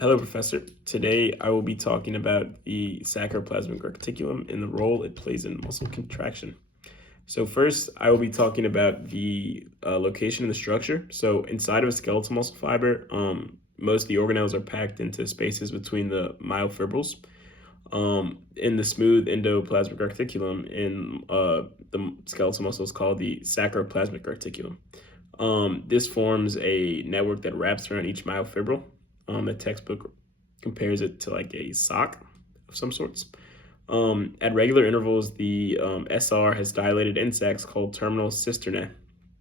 Hello, Professor. Today I will be talking about the sarcoplasmic reticulum and the role it plays in muscle contraction. So first, I will be talking about the location of the structure. So inside of a skeletal muscle fiber, most of the organelles are packed into spaces between the myofibrils. In the smooth endoplasmic reticulum in the skeletal muscle is called the sarcoplasmic reticulum. This forms a network that wraps around each myofibril. The textbook compares it to like a sock of some sorts. At regular intervals, the SR has dilated end sacs called terminal cisternae.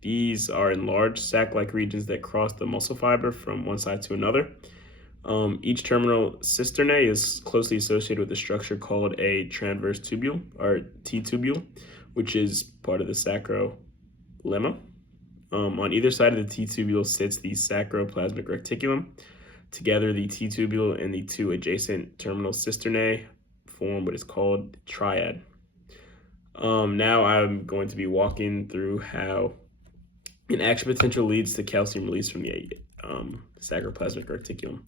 These are enlarged sac-like regions that cross the muscle fiber from one side to another. Each terminal cisternae is closely associated with a structure called a transverse tubule, or T-tubule, which is part of the sacrolemma. On either side of the T-tubule sits the sarcoplasmic reticulum. Together, the T-tubule and the two adjacent terminal cisternae form what is called triad. Now I'm going to be walking through how an action potential leads to calcium release from the sarcoplasmic reticulum.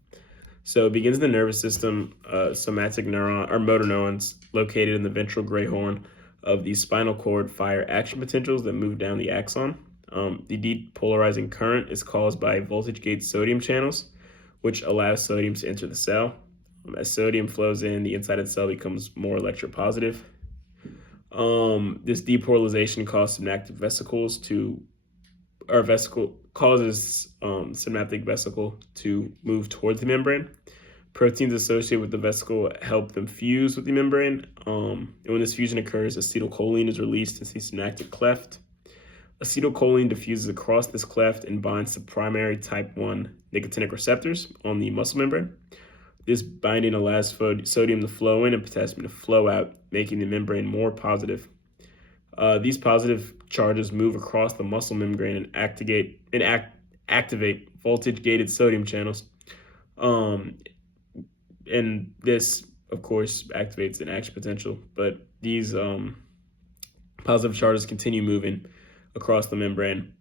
So it begins in the nervous system. Somatic neuron or motor neurons located in the ventral gray horn of the spinal cord fire action potentials that move down the axon. The depolarizing current is caused by voltage gate sodium channels, which allows sodium to enter the cell. As sodium flows in, the inside of the cell becomes more electropositive. This depolarization causes synaptic vesicles causes synaptic vesicle to move towards the membrane. Proteins associated with the vesicle help them fuse with the membrane. And when this fusion occurs, acetylcholine is released into the synaptic cleft. Acetylcholine diffuses across this cleft and binds to primary type 1 nicotinic receptors on the muscle membrane. This binding allows sodium to flow in and potassium to flow out, making the membrane more positive. These positive charges move across the muscle membrane and activate voltage-gated sodium channels. And this, of course, activates an action potential. But these positive charges continue moving across the membrane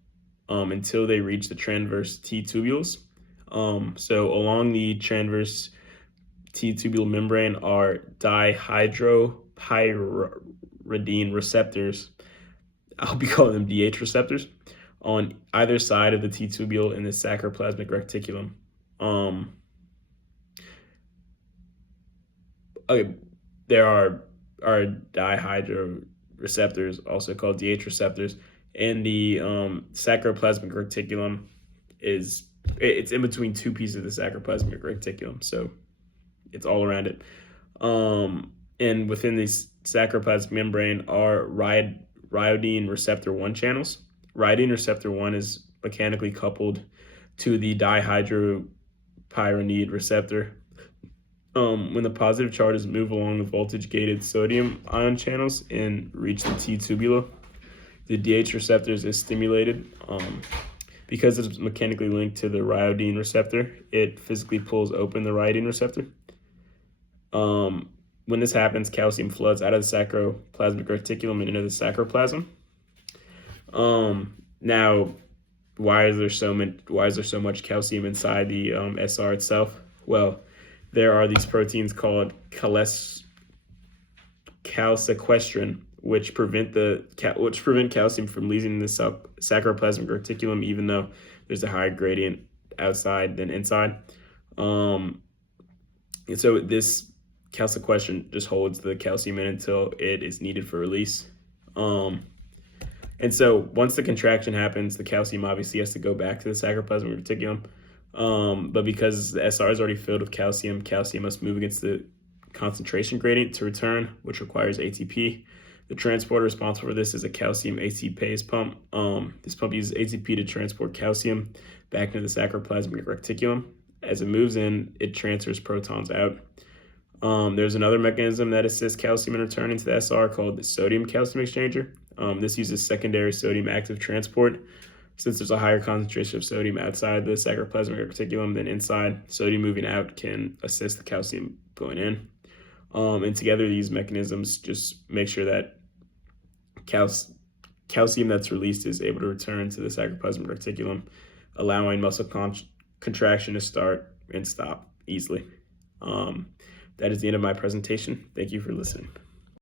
until they reach the transverse T-tubules. So along the transverse T-tubule membrane are dihydropyridine receptors. I'll be calling them DH receptors on either side of the T-tubule in the sarcoplasmic reticulum. There are dihydro receptors, also called DH receptors, and the sarcoplasmic reticulum it's in between two pieces of the sarcoplasmic reticulum, so it's all around it. And within the sarcoplasmic membrane are rhyodine receptor 1 channels. Rhyodine receptor 1 is mechanically coupled to the dihydropyridine receptor. When the positive charges move along the voltage-gated sodium ion channels and reach the T-tubule, the DH receptors is stimulated. Because it's mechanically linked to the rhyodine receptor, it physically pulls open the rhyodine receptor. When this happens, calcium floods out of the sarcoplasmic reticulum and into the sarcoplasm. Now, why is there so much calcium inside the SR itself? Well, there are these proteins called calsequestrin, which prevent calcium from leaving the sarcoplasmic reticulum, even though there's a higher gradient outside than inside. And so this calsequestrin just holds the calcium in until it is needed for release. And so once the contraction happens, the calcium obviously has to go back to the sarcoplasmic reticulum. But because the SR is already filled with calcium, calcium must move against the concentration gradient to return, which requires ATP. The transporter responsible for this is a calcium ATPase pump. This pump uses ATP to transport calcium back into the sarcoplasmic reticulum. As it moves in, it transfers protons out. There's another mechanism that assists calcium in returning to the SR called the sodium-calcium exchanger. This uses secondary sodium active transport. Since there's a higher concentration of sodium outside the sarcoplasmic reticulum than inside, sodium moving out can assist the calcium going in. And together, these mechanisms just make sure that calcium that's released is able to return to the sarcoplasmic reticulum, allowing muscle contraction to start and stop. easily. That is the end of my presentation. Thank you for listening.